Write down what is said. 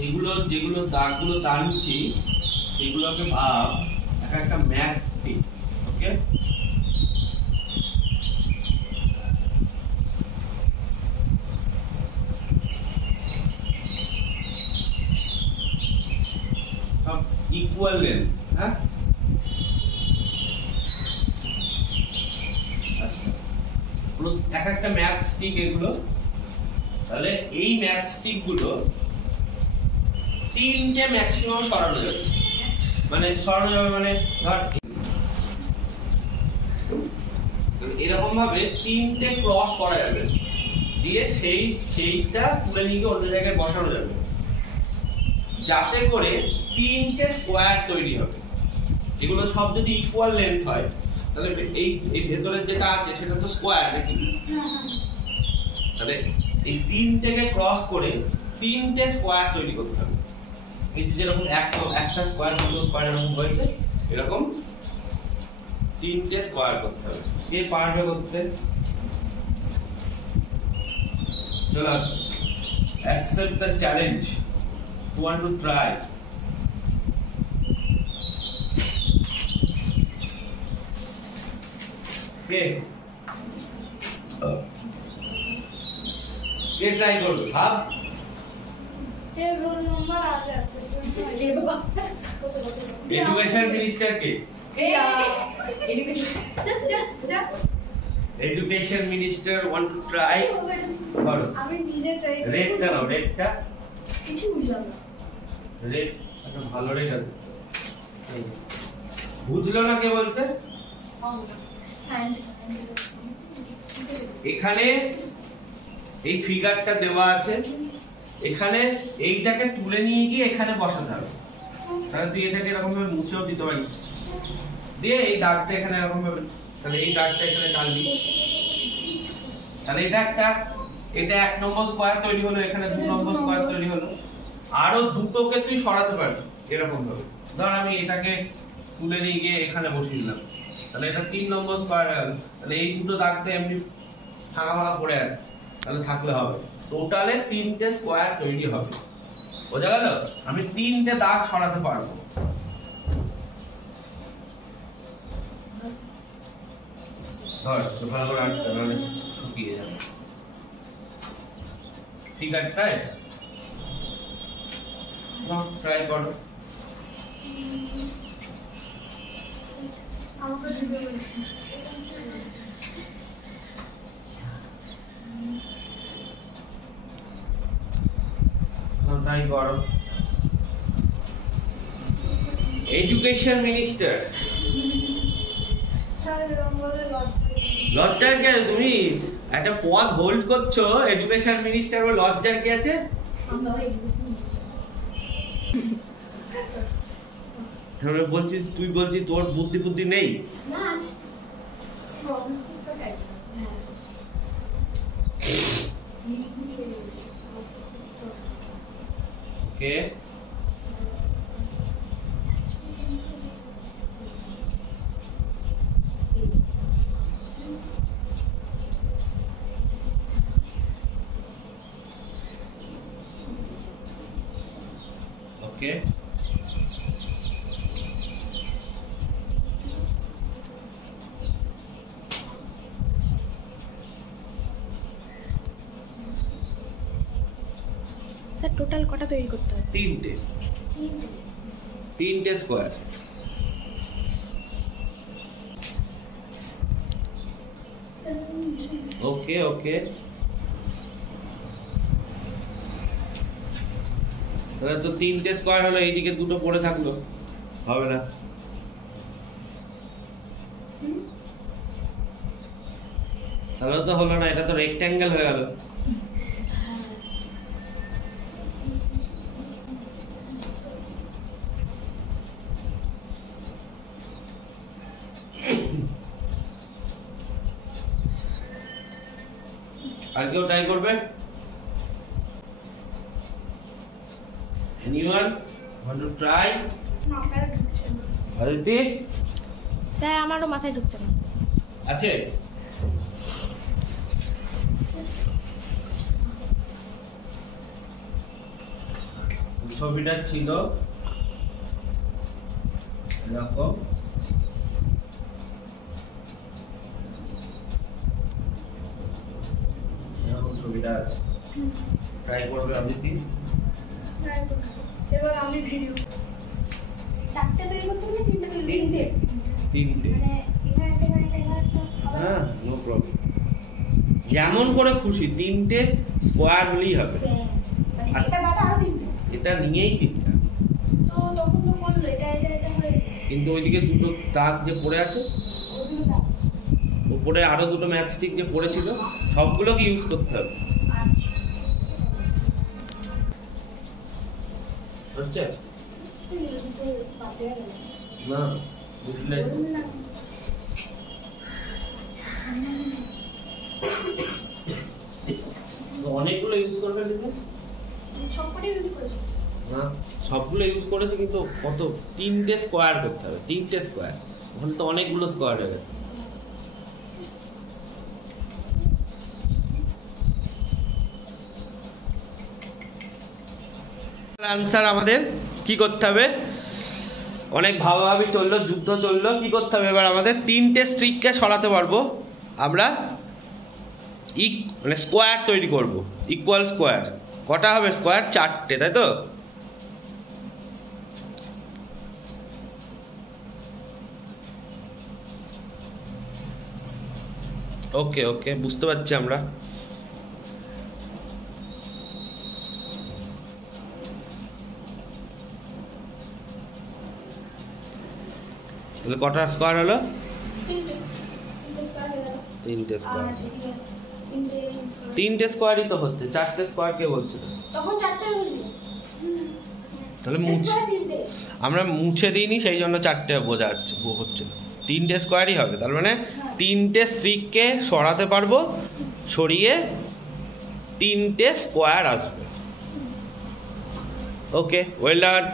এগুলো যেগুলো দাগগুলো টানছি সেগুলোকে ভাব একটা ম্যাচ স্টিক। ওকে, সব ইকুয়াল লেন্থ। হ্যাঁ, আচ্ছা, একটা ম্যাচ স্টিক এগুলো। তাহলে এই ম্যাচ স্টিক গুলো তিনটে ম্যাক্সিমাম সরানো যাবে, মানে সরানো যাবে মানে ধর এরকম ভাবে তিনটে ক্রস করা যাবে, দিয়ে সেইটা তুলে নিয়ে অন্য জায়গায় বসানো যাবে, যাতে করে তিনটে স্কোয়ার তৈরি হবে। এগুলো সব যদি ইকুয়াল লেন্থ হয় তাহলে এই ভেতরের যেটা আছে সেটা তো স্কোয়ার নাকি? তাহলে এই তিনটেকে ক্রস করে তিনটে স্কোয়ার তৈরি করতে হবে। এই যেরকম একটা স্কোয়ার দুটো স্কোয়ার এরকম হয়েছে, এরকম তিনটে স্কোয়ার করতে হবে। কে পারবে করতে? চলে আসো, accept the challenge. You want to try? K try করবে? ভাব। এর রোল নাম্বার আগে আছে। Education minister K? Education minister want to try. করো, আমি নিজে ট্রাই করব। রেড চালাও, রেডটা কিছু বুঝলাম না। রেড একটা ভালো রেড আছে, বুঝলো না কে বলছে? এখানে এই ফিগারটা দেওয়া আছে, এখানে এইটাকে তুলে নিয়ে গিয়ে এখানে বসাতে হবে। তাহলে তুই এটাকে এরকম ভাবে মুছেও দিতে পারিস, দিয়ে এই দাগটা এখানে এরকম ভাবে, তাহলে এই দাগটা এখানে টানবি, তাহলে এটা এক নম্বর স্কোয়ার তৈরি হলো, এখানে 2 নম্বর স্কোয়ার তৈরি হলো। আরো দুটোকে তুই সরাতে পারবি এরকম ভাবে। ধর আমি এটাকে তুলে নিয়ে গিয়ে এখানে বসিয়ে দিলাম, তাহলে এটা 3 নম্বর স্কোয়ার হয়ে গেল। তাহলে এই দুটো দাগতে এমনি ফাঁকা ফাঁকা পড়ে আছে, তাহলে থাকলে হবে। টোটালে 3টে স্কোয়ার তৈরি হবে। বোঝা গেল? আমি 3টে দাগ সরাতে পারবো। ধর ভালো করে আটটা, নাহলে শুকিয়ে যাবে। ঠিক আছে, তাই ট্রাই করো। আমাকে দিতে বলছি। ট্রাই করো। Education minister. স্যার আমাদের লজ্জা। লজ্জার কি আছে? তুমি একটা পদ হোল্ড করছো, এডুকেশন মিনিস্টার, বলে লজ্জার কি আছে? তাহলে বলছিস, তুই বলছিস তোর বুদ্ধি বুদ্ধি নেই? না আছে। ওকে, ওকে, স্যার টোটাল কটা তৈরি করতে হবে? 3টে স্কোয়ার। ওকে ওকে, তাহলে তো 3টে স্কোয়ার হলো, এইদিকে দুটো পড়ে থাকলো, হবে না। তাহলে তো হলো না, এটা তো রেক্ট্যাঙ্গেল হয়ে গেল। আর কেউ ট্রাই করবে? Anyone want to try? মাথায় ঢুকছে না। অদিতি স্যার আমারও মাথায় ঢুকছে না। আছে? ছবিটা ছিল এরকম, এরকম ছবিটা আছে। ট্রাই করবে অদিতি। এবার আমি ভিডিও চারটে তৈরি করতে হবে, তিনটে তৈরি করতে? তিনটে। মানে এখানে একটা, এখানে একটা। হ্যাঁ, নো প্রবলেম। যেমন করে খুশি, তিনটে স্কোয়ার হলেই হবে। মানে এটা বাদে আরো তিনটে। এটা নিয়েই তিনটা। তো তখন তো বললো এটা এটা এটা হয়ে কিন্তু ওইদিকে দুটো দাগ যে পড়ে আছে, ওদিকে দাও। উপরে আরো দুটো ম্যাচ স্টিক যে পড়েছিল, সবগুলোকে ইউজ করতে হবে। আচ্ছা। হচ্ছে তো বাদে গেল। না, বুঝলে বললাম। অনেকগুলো ইউজ করবে কিন্তু সবকটাই ইউজ করেছি। না, সবগুলো ইউজ করেছে কিন্তু কত, তিনটে স্কোয়ার করতে হবে, তিনটে স্কোয়ার। ওখানে তো অনেকগুলো স্কোয়ার হয়ে গেছে। আনসার আমাদের কি করতে হবে, অনেক ভাবাভাবি চললো, যুদ্ধ চললো, কি করতে হবে এবার আমাদের তিনটে স্ট্রিককে সরাতে পারবো আমরা, মানে স্কোয়ার তৈরি করব, ইকুয়াল স্কোয়ার। কটা হবে স্কোয়ার? চারটে, তাই তো? ওকে ওকে, বুঝতে পারছি আমরা। তাহলে কটা স্কোয়ার হলো? তিনটে। তিনটে স্কয়ার হয়ে গেল। তিনটে স্কোয়ার। আর ঠিক আছে, তিনটে ইউজ করেছি। তিনটে স্কোয়ারই তো হচ্ছে, চারটে স্কোয়ার কে বলছিল? তখন চারটে হয়েছিল। তাহলে মুছে, তিনটে। আমরা মুছে দিইনি, সেই জন্য চারটে বোঝা যাচ্ছে, হচ্ছে না। তিনটে স্কোয়ারই হবে, তার মানে তিনটে স্ট্রিককে সরাতে পারবো, সরিয়ে তিনটে স্কোয়ার আসবে। ওকে, ওয়েল ডান।